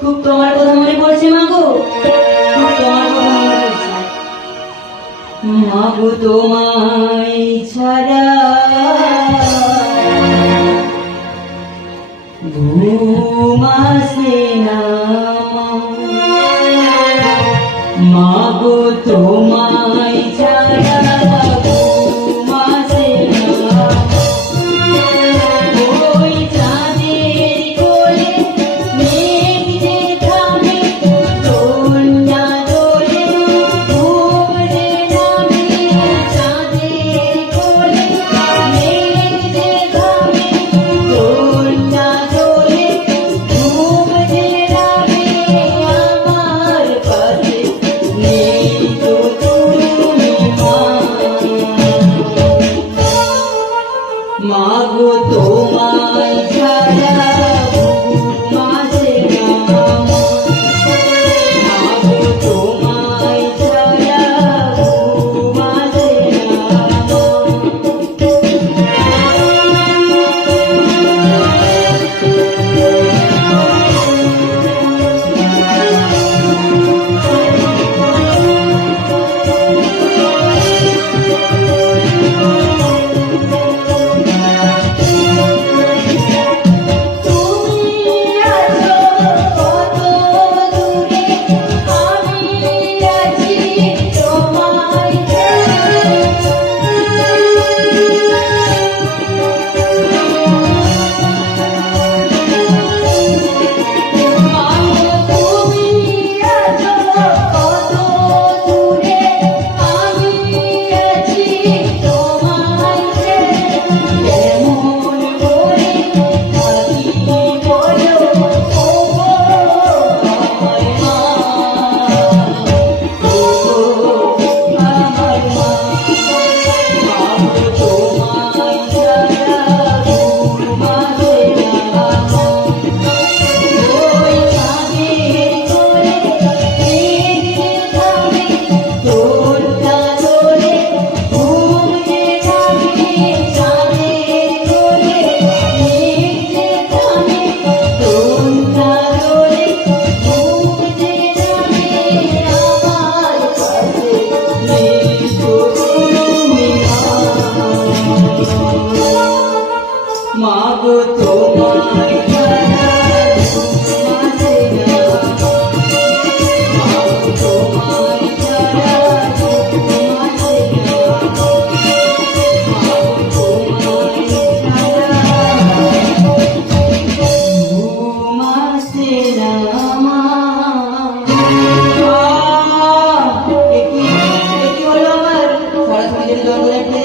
খুব তোমার কথা মনে পড়ছে মাগো, খুব তোমার কথা মনে পড়ছে মাগো, তোমায় ছাড়া ঘুম আসে না মাগো, তোমায় ছাড়া ঘুম আসে না। ওই চাঁদের কোলে মেঘ যে থামে, কন্যা দোলে ঘুম যে নামে। চাঁদের কোলে মেঘ যে থামে, কন্যা দোলে ঘুম যে নামে। আমার কাছে নেই তো তুমি মাগো, তোমায় ছাড়া ঘুম আসে না মাগো, তোমায় ছাড়া ঘুম আসে মাগো, তোমায় ছাড়া ঘুম আসে না মাগো, তোমায় ছাড়া ঘুম আসে না মাগো, তোমায় ছাড়া ঘুম আসে না। একই হলো আমার সরস্বতী দেবী